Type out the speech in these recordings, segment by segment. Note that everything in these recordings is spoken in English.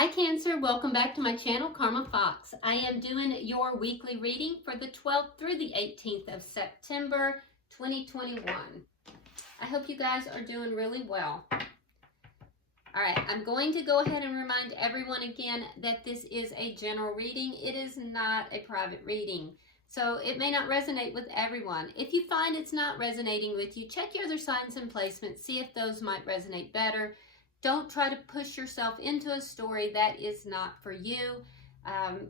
Hi Cancer, welcome back to my channel, Karma Fox. I am doing your weekly reading for the 12th through the 18th of September 2021. I hope you guys are doing really well. All right, I'm going to go ahead and remind everyone again that this is a general reading. It is not a private reading. So it may not resonate with everyone. If you find it's not resonating with you, check your other signs and placements, see if those might resonate better. Don't try to push yourself into a story that is not for you.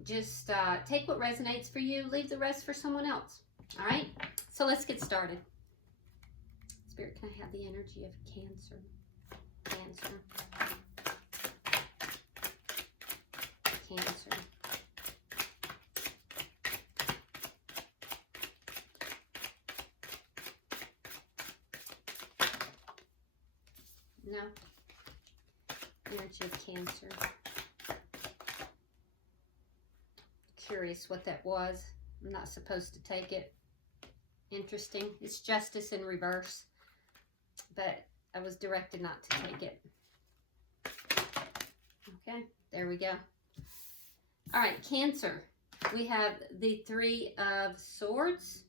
Just take what resonates for you, leave the rest for someone else. All right, so let's get started. Spirit, can I have the energy of Cancer? Cancer. Cancer. No. Energy of Cancer. Curious what that was. I'm not supposed to take it. Interesting. It's Justice in reverse, but I was directed not to take it. Okay, there we go. All right, Cancer. We have the Three of Swords.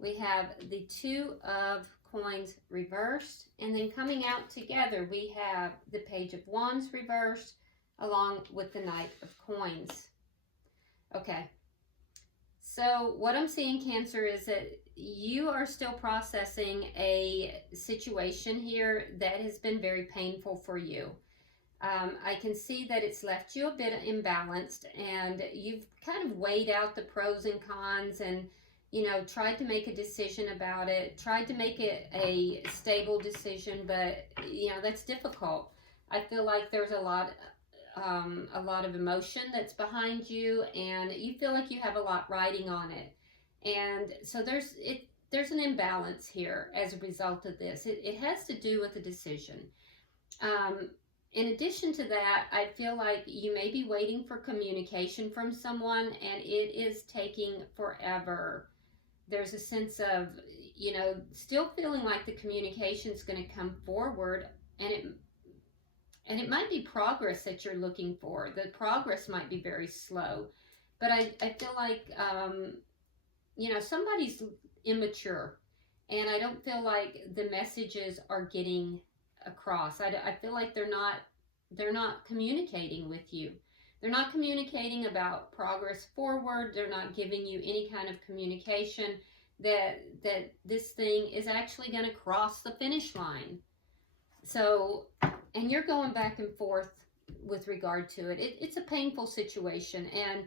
We have the Two of Coins reversed, and then coming out together we have the Page of Wands reversed along with the Knight of Coins. Okay, so what I'm seeing, Cancer, is that you are still processing a situation here that has been very painful for you. I can see that it's left you a bit imbalanced, and you've kind of weighed out the pros and cons and tried to make a decision about it, tried to make it a stable decision, but, that's difficult. I feel like there's a lot of emotion that's behind you, and you feel like you have a lot riding on it. And so there's an imbalance here as a result of this. It has to do with the decision. In addition to that, I feel like you may be waiting for communication from someone, and it is taking forever. There's a sense of, still feeling like the communication is going to come forward, and it might be progress that you're looking for. The progress might be very slow, but I feel like, somebody's immature, and I don't feel like the messages are getting across. I feel like they're not communicating with you. They're not communicating about progress forward. They're not giving you any kind of communication that this thing is actually going to cross the finish line. So, and you're going back and forth with regard to it. It's a painful situation. And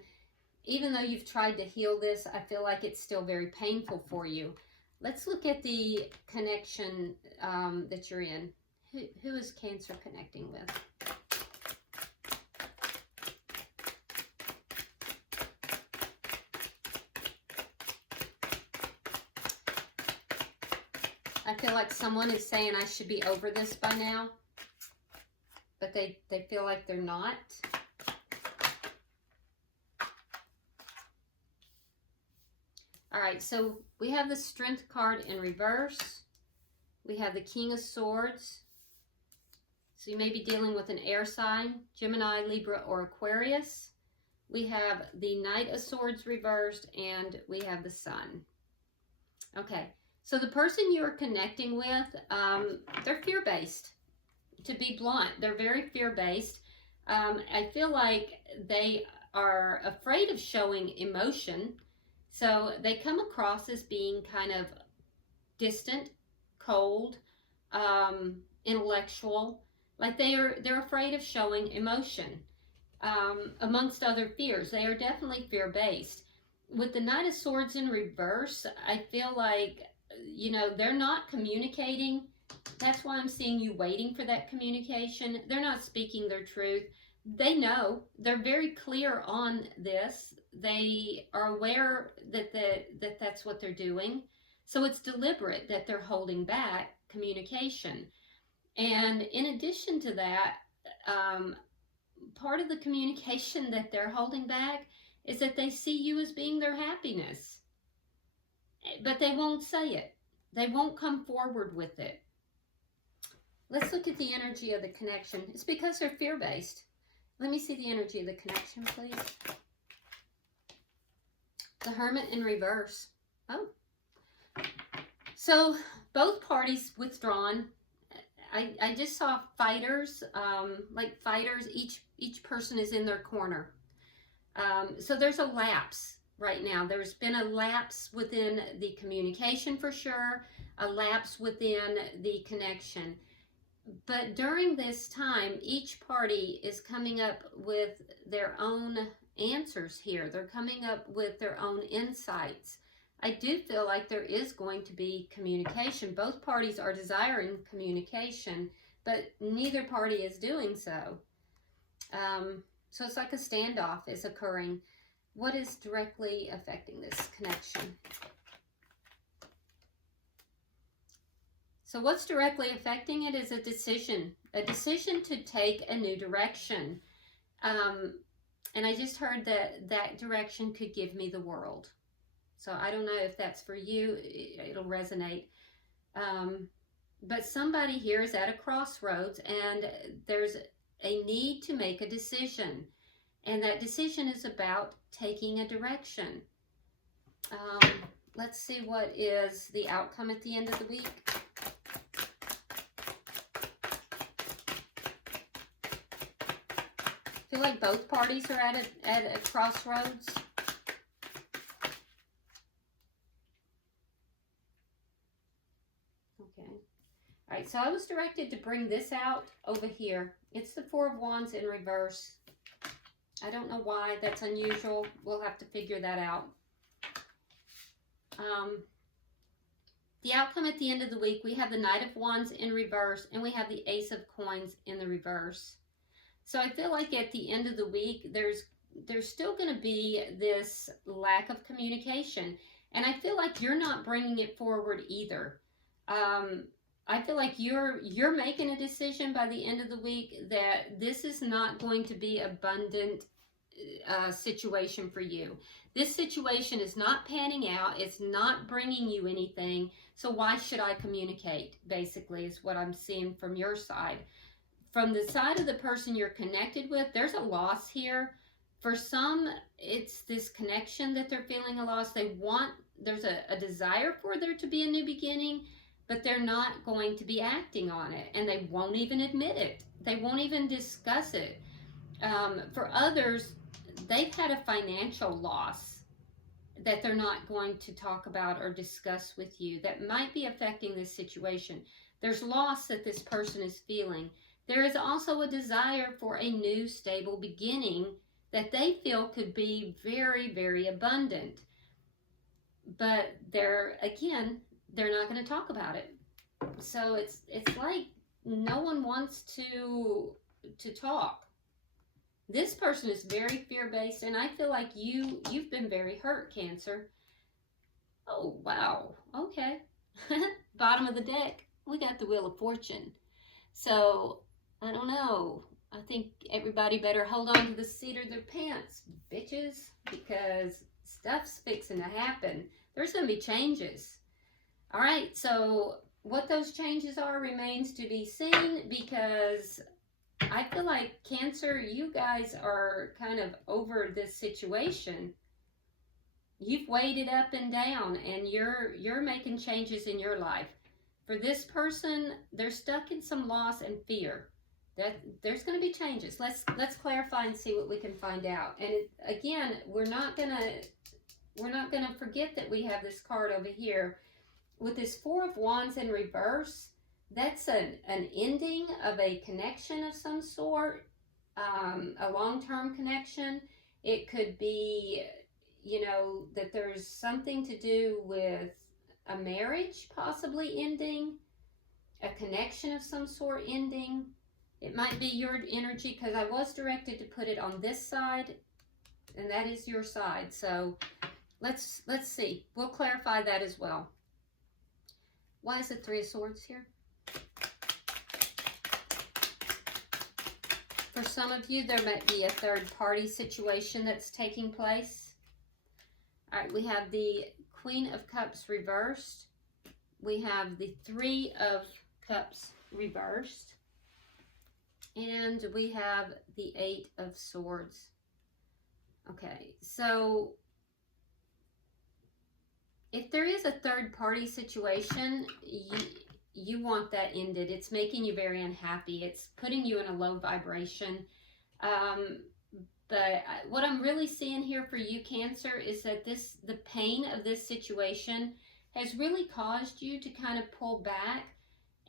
even though you've tried to heal this, I feel like it's still very painful for you. Let's look at the connection that you're in. Who is Cancer connecting with? I feel like someone is saying I should be over this by now, but they feel like they're not. All right, so we have the Strength card in reverse. We have the King of Swords. So you may be dealing with an air sign, Gemini, Libra, or Aquarius. We have the Knight of Swords reversed, and we have the Sun. Okay. So the person you are connecting with, they're fear-based. To be blunt, they're very fear-based. I feel like they are afraid of showing emotion. So they come across as being kind of distant, cold, intellectual. Like they're afraid of showing emotion. Amongst other fears, they are definitely fear-based. With the Knight of Swords in reverse, I feel like they're not communicating. That's why I'm seeing you waiting for that communication. They're not speaking their truth. They know. They're very clear on this. They are aware that that's what they're doing. So it's deliberate that they're holding back communication. And in addition to that, part of the communication that they're holding back is that they see you as being their happiness. But they won't say it. They won't come forward with it. Let's look at the energy of the connection. It's because they're fear-based. Let me see the energy of the connection, please. The Hermit in reverse. Oh. So both parties withdrawn. I just saw fighters, like fighters, each person is in their corner. So there's a lapse right now. There's been a lapse within the communication for sure, a lapse within the connection. But during this time, each party is coming up with their own answers here. They're coming up with their own insights. I do feel like there is going to be communication. Both parties are desiring communication, but neither party is doing so. So it's like a standoff is occurring. What is directly affecting this connection? So what's directly affecting it is a decision to take a new direction. And I just heard that that direction could give me the world. So I don't know if that's for you. It'll resonate. But somebody here is at a crossroads and there's a need to make a decision. And that decision is about taking a direction. Let's see what is the outcome at the end of the week. I feel like both parties are at a crossroads. Okay. All right, so I was directed to bring this out over here. It's the Four of Wands in reverse. I don't know why. That's unusual. We'll have to figure that out. The outcome at the end of the week, we have the Knight of Wands in reverse, and we have the Ace of Coins in the reverse. So I feel like at the end of the week, there's still going to be this lack of communication. And I feel like you're not bringing it forward either. I feel like you're making a decision by the end of the week that this is not going to be abundant situation for you. This situation is not panning out. It's not bringing you anything. So why should I communicate, basically, is what I'm seeing from your side. From the side of the person you're connected with, there's a loss here. For some, it's this connection that they're feeling a loss. There's a desire for there to be a new beginning, but they're not going to be acting on it, and they won't even admit it. They won't even discuss it. For others, they've had a financial loss that they're not going to talk about or discuss with you that might be affecting this situation. There's loss that this person is feeling. There is also a desire for a new stable beginning that they feel could be very, very abundant. But they're not going to talk about it. So it's like no one wants to talk. This person is very fear-based, and I feel like you've been very hurt, Cancer. Oh, wow. Okay. Bottom of the deck, we got the Wheel of Fortune. So, I don't know. I think everybody better hold on to the seat of their pants, bitches, because stuff's fixing to happen. There's going to be changes. All right, so what those changes are remains to be seen, because I feel like, Cancer, you guys are kind of over this situation. You've weighed it up and down, and you're making changes in your life. For this person, they're stuck in some loss and fear. That there's going to be changes. Let's clarify and see what we can find out. And again, we're not gonna forget that we have this card over here with this Four of Wands in reverse. That's an ending of a connection of some sort, a long-term connection. It could be, that there's something to do with a marriage possibly ending, a connection of some sort ending. It might be your energy, because I was directed to put it on this side, and that is your side. So let's see. We'll clarify that as well. Why is it Three of Swords here? For some of you, there might be a third-party situation that's taking place. All right, we have the Queen of Cups reversed. We have the Three of Cups reversed. And we have the 8 of Swords. Okay, so if there is a third-party situation, you want that ended. It's making you very unhappy. It's putting you in a low vibration. But what I'm really seeing here for you, Cancer, is that the pain of this situation has really caused you to kind of pull back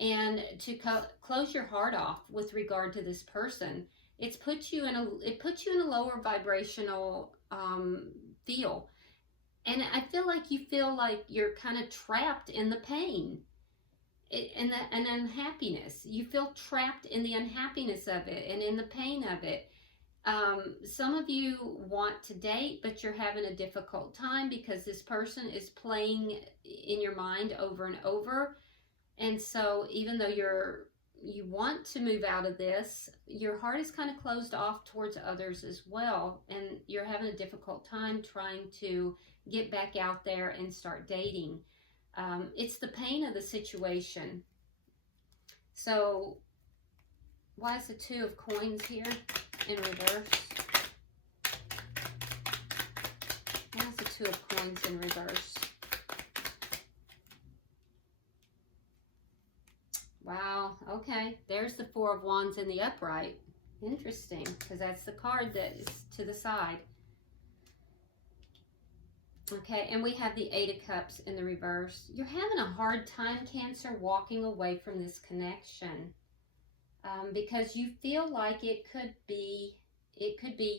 and to close your heart off with regard to this person. It puts you in a lower vibrational feel. And I feel like you're kind of trapped in the pain and unhappiness. You feel trapped in the unhappiness of it and in the pain of it. Some of you want to date, but you're having a difficult time because this person is playing in your mind over and over. And so even though you want to move out of this, your heart is kind of closed off towards others as well. And you're having a difficult time trying to get back out there and start dating. It's the pain of the situation. So why is the 2 of Coins here in reverse? Why is the 2 of Coins in reverse? Wow, okay. There's the 4 of Wands in the upright. Interesting, because that's the card that is to the side. Okay, and we have the 8 of Cups in the reverse. You're having a hard time, Cancer, walking away from this connection. Because you feel like it could be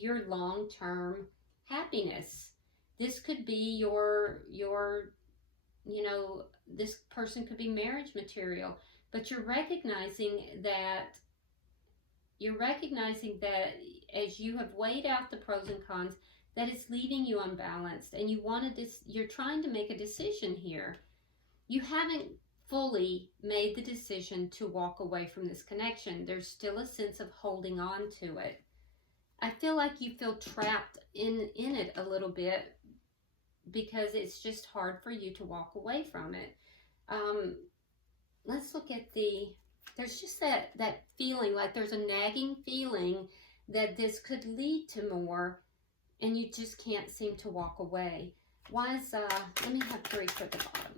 your long-term happiness. This could be your this person could be marriage material, but you're recognizing that as you have weighed out the pros and cons, that it's leaving you unbalanced, and you're trying to make a decision here. You haven't fully made the decision to walk away from this connection. There's still a sense of holding on to it. I feel like you feel trapped in it a little bit because it's just hard for you to walk away from it. Let's look at there's just that feeling, like there's a nagging feeling that this could lead to more, and you just can't seem to walk away. Why is, let me have 3 for the bottom.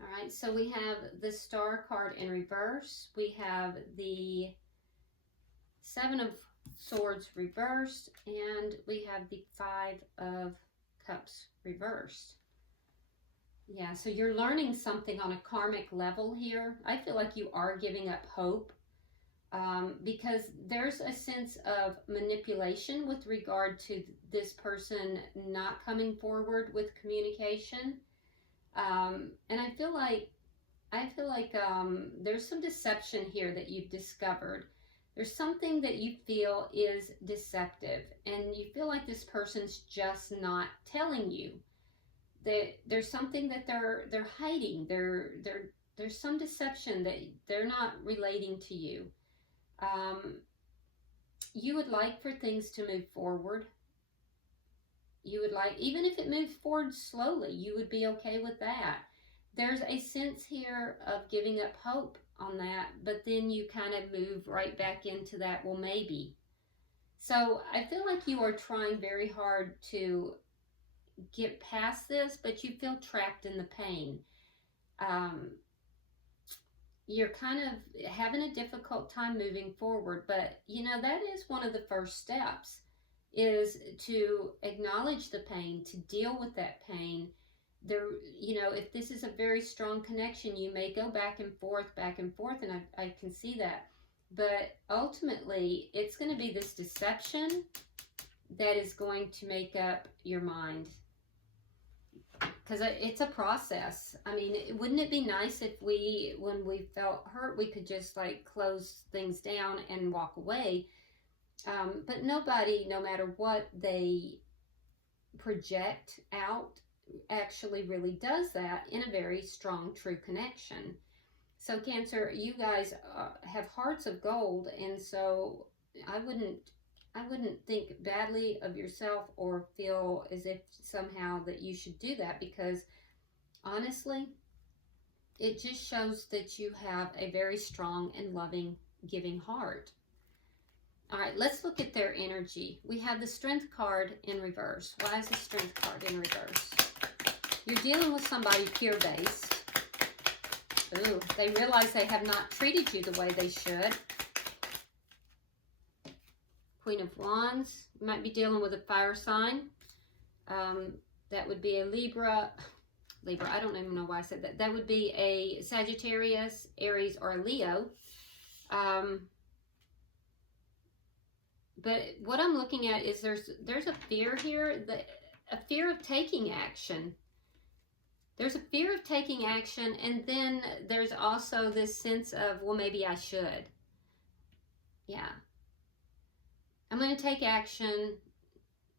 All right, so we have the Star card in reverse. We have the 7 of Swords reversed, and we have the 5 of Cups reversed. Yeah, so you're learning something on a karmic level here. I feel like you are giving up hope because there's a sense of manipulation with regard to this person not coming forward with communication. And I feel like there's some deception here that you've discovered. There's something that you feel is deceptive, and you feel like this person's just not telling you. There's something that they're hiding. There's some deception that they're not relating to you. You would like for things to move forward. You would like, even if it moves forward slowly, you would be okay with that. There's a sense here of giving up hope on that, but then you kind of move right back into that, well, maybe. So I feel like you are trying very hard to get past this, but you feel trapped in the pain. You're kind of having a difficult time moving forward, but you know, that is one of the first steps, is to acknowledge the pain, to deal with that pain. You know, if this is a very strong connection, you may go back and forth, and I can see that. But ultimately, it's going to be this deception that is going to make up your mind. Because it's a process. I mean, wouldn't it be nice if when we felt hurt, we could just like close things down and walk away? But nobody, no matter what they project out, actually really does that in a very strong, true connection. So Cancer, you guys have hearts of gold, and so I wouldn't think badly of yourself or feel as if somehow that you should do that, because honestly, it just shows that you have a very strong and loving, giving heart. All right, let's look at their energy. We have the Strength card in reverse. Why is the Strength card in reverse? You're dealing with somebody fear-based. Ooh, they realize they have not treated you the way they should. Queen of Wands. You might be dealing with a fire sign. That would be a Libra. I don't even know why I said that. That would be a Sagittarius, Aries, or a Leo. But what I'm looking at is there's a fear here, a fear of taking action. There's a fear of taking action, and then there's also this sense of, well, maybe I should. Yeah. I'm going to take action.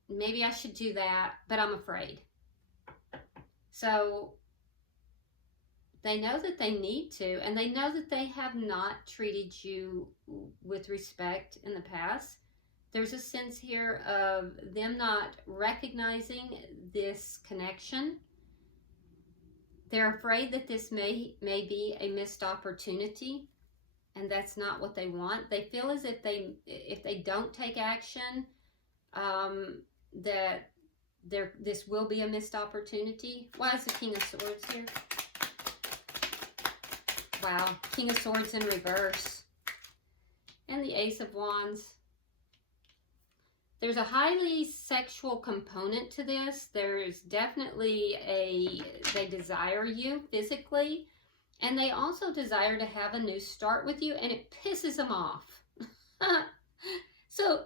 Maybe I should do that, but I'm afraid. So they know that they need to, and they know that they have not treated you with respect in the past. There's a sense here of them not recognizing this connection. They're afraid that this may be a missed opportunity, and that's not what they want. They feel as if they don't take action, that this will be a missed opportunity. Why is the King of Swords here? Wow, King of Swords in reverse. And the Ace of Wands. There's a highly sexual component to this. There's definitely they desire you physically, and they also desire to have a new start with you, and it pisses them off. So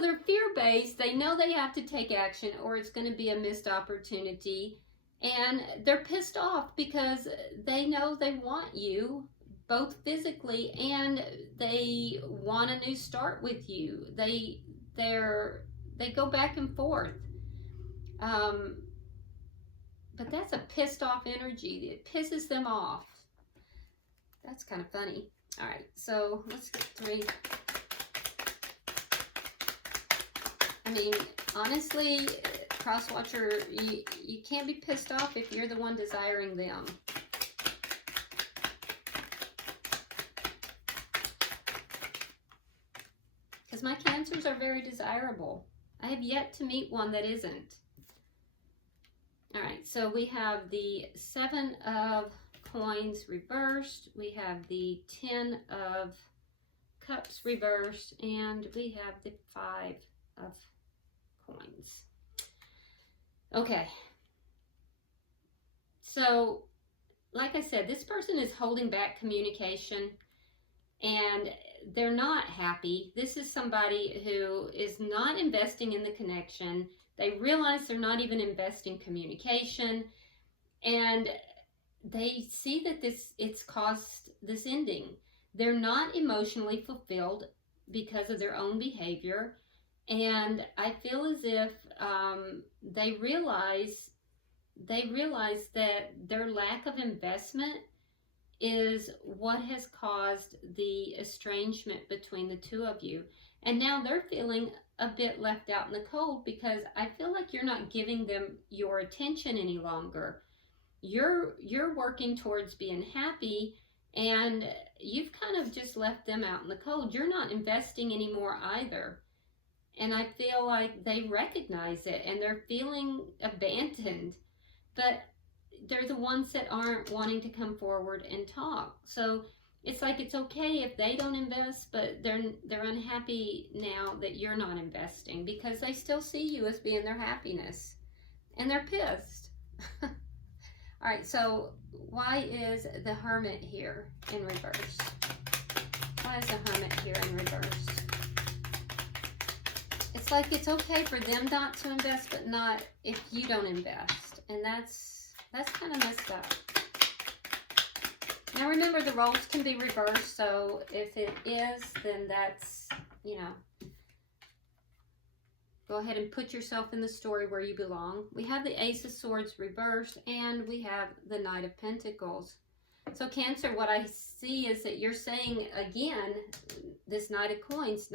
they're fear-based. They know they have to take action or it's going to be a missed opportunity, and they're pissed off because they know they want you both physically and they want a new start with you. They go back and forth. But that's a pissed off energy. It pisses them off. That's kind of funny. All right, so let's get 3. I mean, honestly, cross-watcher, you can't be pissed off if you're the one desiring them. Because my Cancers are very desirable. I have yet to meet one that isn't. All right, so we have the 7 of Coins reversed. We have the 10 of Cups reversed. And we have the 5 of Coins. Okay. So, like I said, this person is holding back communication, and they're not happy. This is somebody who is not investing in the connection. They realize they're not even investing communication, and they see that it's caused this ending. They're not emotionally fulfilled because of their own behavior, and I feel as if they realize that their lack of investment is what has caused the estrangement between the two of you. And now they're feeling a bit left out in the cold because I feel like you're not giving them your attention any longer. You're working towards being happy, and you've kind of just left them out in the cold. You're not investing anymore either. And I feel like they recognize it and they're feeling abandoned, but they're the ones that aren't wanting to come forward and talk. So it's like it's okay if they don't invest, but they're unhappy now that you're not investing because they still see you as being their happiness, and they're pissed. All right, so why is the Hermit here in reverse? Why is the Hermit here in reverse? It's like it's okay for them not to invest, but not if you don't invest, and that's kind of messed up. Now remember, the roles can be reversed, so if it is, then that's, you know, go ahead and put yourself in the story where you belong. We have the Ace of Swords reversed, and we have the Knight of Pentacles. So Cancer, what I see is that you're saying, again, this Knight of Coins,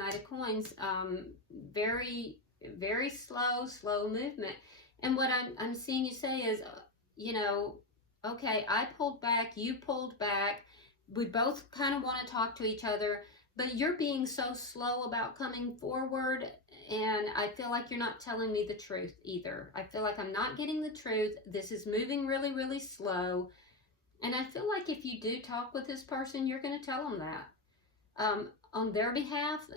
very, very slow movement. And what I'm seeing you say is, you know, okay, I pulled back, you pulled back. We both kind of want to talk to each other, but you're being so slow about coming forward, and I feel like you're not telling me the truth either. I feel like I'm not getting the truth. This is moving really, really slow, and I feel like if you do talk with this person, you're going to tell them that. On their behalf,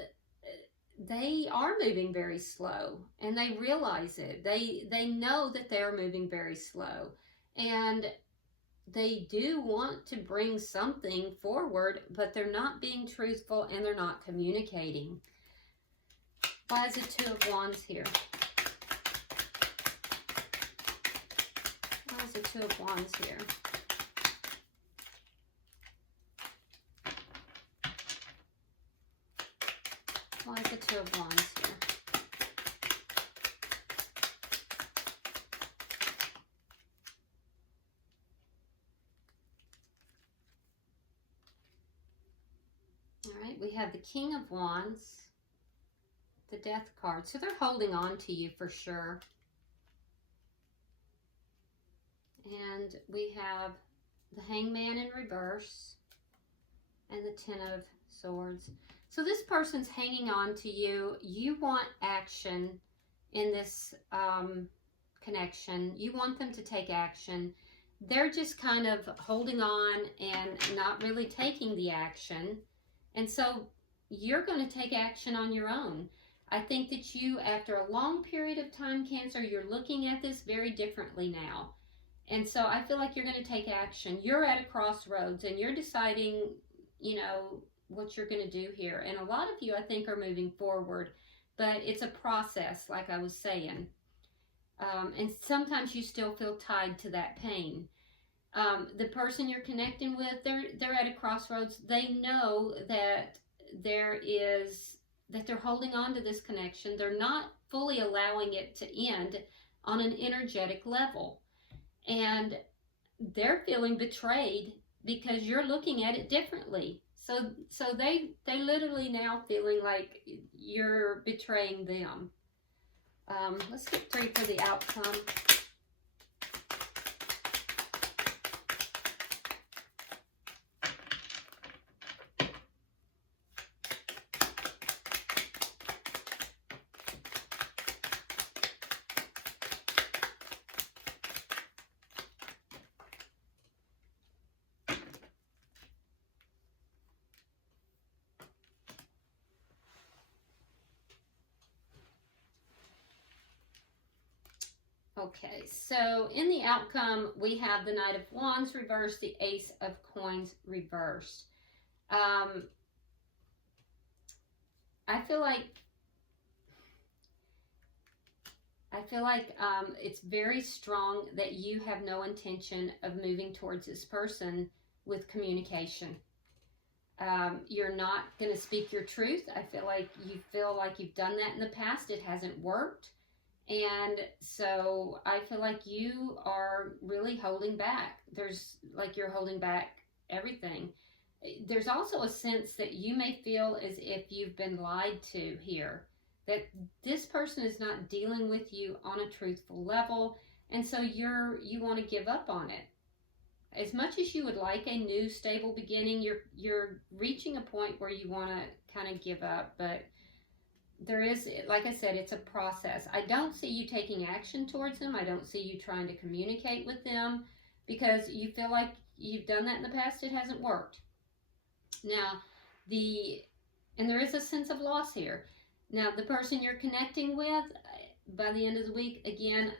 they are moving very slow, and they realize it. They know that they're moving very slow, and they do want to bring something forward, but they're not being truthful and they're not communicating. Why is it Two of Wands here? Why is it Two of Wands here? Why is it Two of Wands here? All right, we have the King of Wands, the Death card. So they're holding on to you for sure. And we have the Hangman in reverse and the Ten of Swords. So this person's hanging on to you. You want action in this connection. You want them to take action. They're just kind of holding on and not really taking the action. And so you're going to take action on your own. I think that you, after a long period of time, Cancer, you're looking at this very differently now. And so I feel like you're going to take action. You're at a crossroads and you're deciding, you know, what you're going to do here. And a lot of you, I think, are moving forward, but it's a process, like I was saying. And sometimes you still feel tied to that pain. The person you're connecting with, they're at a crossroads. They know that they're holding on to this connection. They're not fully allowing it to end on an energetic level. And they're feeling betrayed because you're looking at it differently. So they literally now feeling like you're betraying them. Let's get 3 for the outcome. Okay, so in the outcome, we have the Knight of Wands reversed, the Ace of Coins reversed. I feel like it's very strong that you have no intention of moving towards this person with communication. You're not going to speak your truth. I feel like you've done that in the past. It hasn't worked. And so I feel like you are really holding back. You're holding back everything. There's also a sense that you may feel as if you've been lied to here, that this person is not dealing with you on a truthful level, and so you want to give up on it. As much as you would like a new stable beginning, you're reaching a point where you want to kind of give up, but there is, like I said, it's a process. I don't see you taking action towards them. I don't see you trying to communicate with them because you feel like you've done that in the past. It hasn't worked. Now, there is a sense of loss here. Now, the person you're connecting with, by the end of the week, again,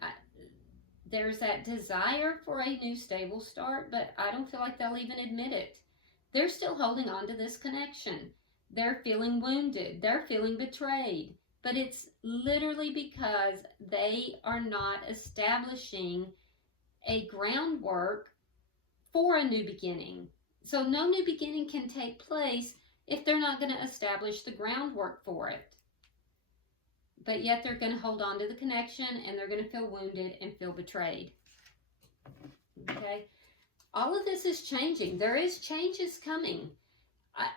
there's that desire for a new stable start, but I don't feel like they'll even admit it. They're still holding on to this connection. They're feeling wounded. They're feeling betrayed. But it's literally because they are not establishing a groundwork for a new beginning. So no new beginning can take place if they're not going to establish the groundwork for it. But yet they're going to hold on to the connection and they're going to feel wounded and feel betrayed. Okay? All of this is changing. There is changes coming.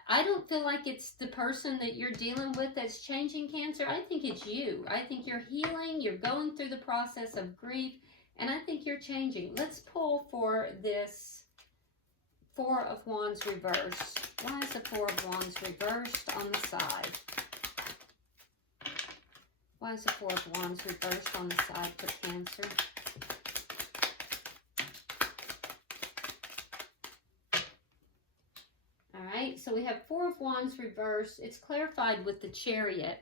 I don't feel like it's the person that you're dealing with that's changing, Cancer. I think it's you. I think you're healing. You're going through the process of grief. And I think you're changing. Let's pull for this Four of Wands reversed. Why is the Four of Wands reversed on the side? Why is the Four of Wands reversed on the side for Cancer? All right, so we have Four of Wands reversed. It's clarified with the Chariot,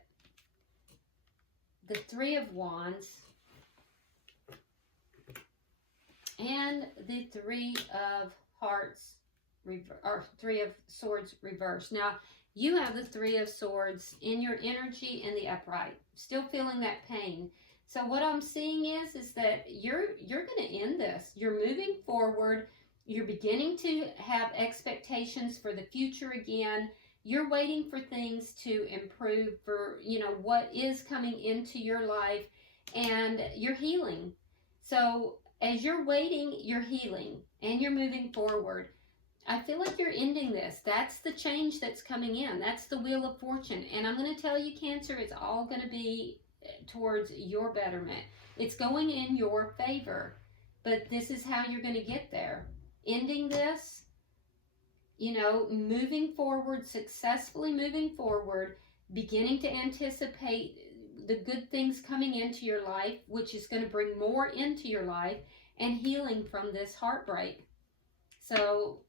the Three of Wands, and the Three of Hearts, or Three of Swords reversed. Now, you have the Three of Swords in your energy in the upright, still feeling that pain. So what I'm seeing is that you're going to end this. You're moving forward. You're beginning to have expectations for the future again. You're waiting for things to improve, for, you know, what is coming into your life, and you're healing. So as you're waiting, you're healing and you're moving forward. I feel like you're ending this. That's the change that's coming in. That's the Wheel of Fortune. And I'm going to tell you, Cancer, it's all going to be towards your betterment. It's going in your favor. But this is how you're going to get there. Ending this, you know, moving forward, successfully moving forward, beginning to anticipate the good things coming into your life, which is going to bring more into your life, and healing from this heartbreak. So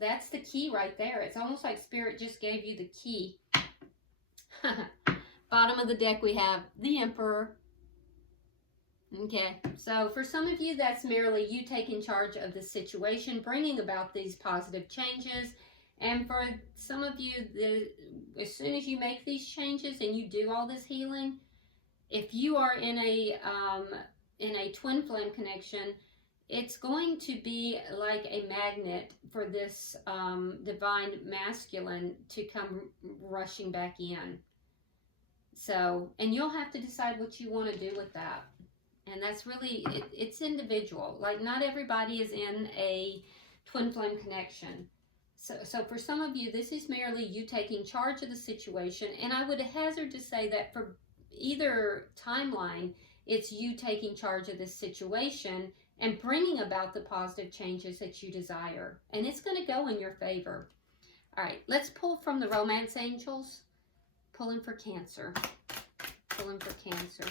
that's the key right there. It's almost like Spirit just gave you the key. Bottom of the deck, we have the Emperor. Okay, so for some of you, that's merely you taking charge of the situation, bringing about these positive changes. And for some of you, as soon as you make these changes and you do all this healing, if you are in a twin flame connection, it's going to be like a magnet for this divine masculine to come rushing back in. So, and you'll have to decide what you want to do with that. And that's really, it's individual. Like, not everybody is in a twin flame connection. So for some of you, this is merely you taking charge of the situation. And I would hazard to say that for either timeline, it's you taking charge of this situation and bringing about the positive changes that you desire. And it's going to go in your favor. All right, let's pull from the Romance Angels. Pulling for Cancer. Pulling for Cancer.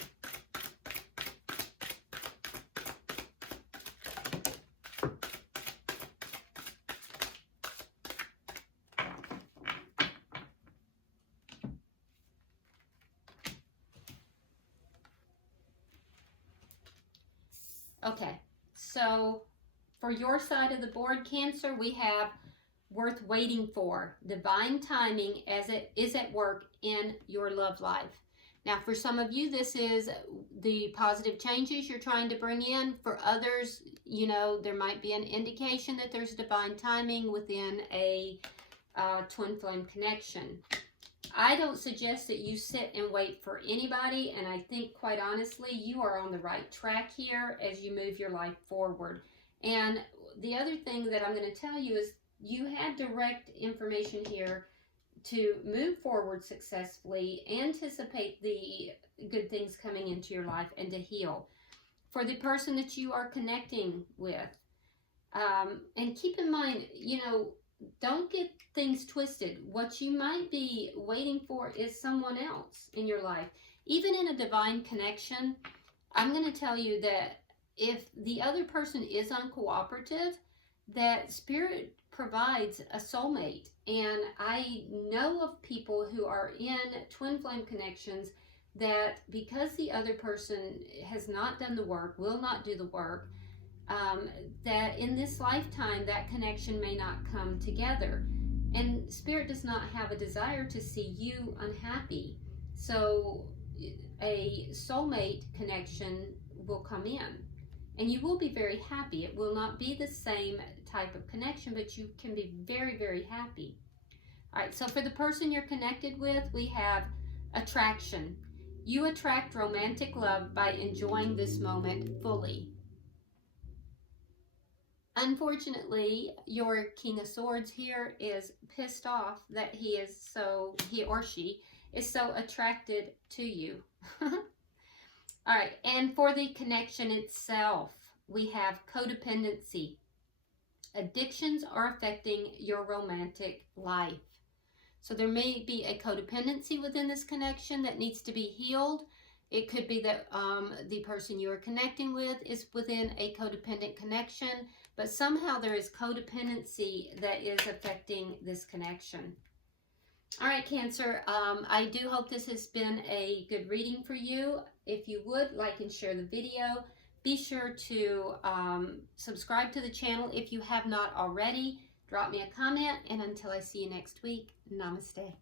Okay, so for your side of the board, Cancer, we have worth waiting for. Divine timing as it is at work in your love life. Now, for some of you, this is the positive changes you're trying to bring in. For others, you know, there might be an indication that there's divine timing within a twin flame connection. I don't suggest that you sit and wait for anybody, and I think, quite honestly, you are on the right track here as you move your life forward. And the other thing that I'm going to tell you is you had direct information here to move forward successfully, anticipate the good things coming into your life, and to heal. For the person that you are connecting with, and keep in mind, you know, don't get things twisted. What you might be waiting for is someone else in your life. Even in a divine connection, I'm going to tell you that if the other person is uncooperative, that Spirit provides a soulmate. And I know of people who are in twin flame connections that, because the other person has not done the work, will not do the work, that in this lifetime that connection may not come together. And Spirit does not have a desire to see you unhappy. So a soulmate connection will come in and you will be very happy. It will not be the same type of connection, but you can be very, very happy. All right, so for the person you're connected with, we have attraction. You attract romantic love by enjoying this moment fully. Unfortunately, your King of Swords here is pissed off that he or she is so attracted to you. All right, and for the connection itself, we have codependency. Addictions are affecting your romantic life. So there may be a codependency within this connection that needs to be healed. It could be that the person you are connecting with is within a codependent connection, but somehow there is codependency that is affecting this connection. All right, Cancer, I do hope this has been a good reading for you. If you would, like and share the video. Be sure to subscribe to the channel if you have not already. Drop me a comment, and until I see you next week, namaste.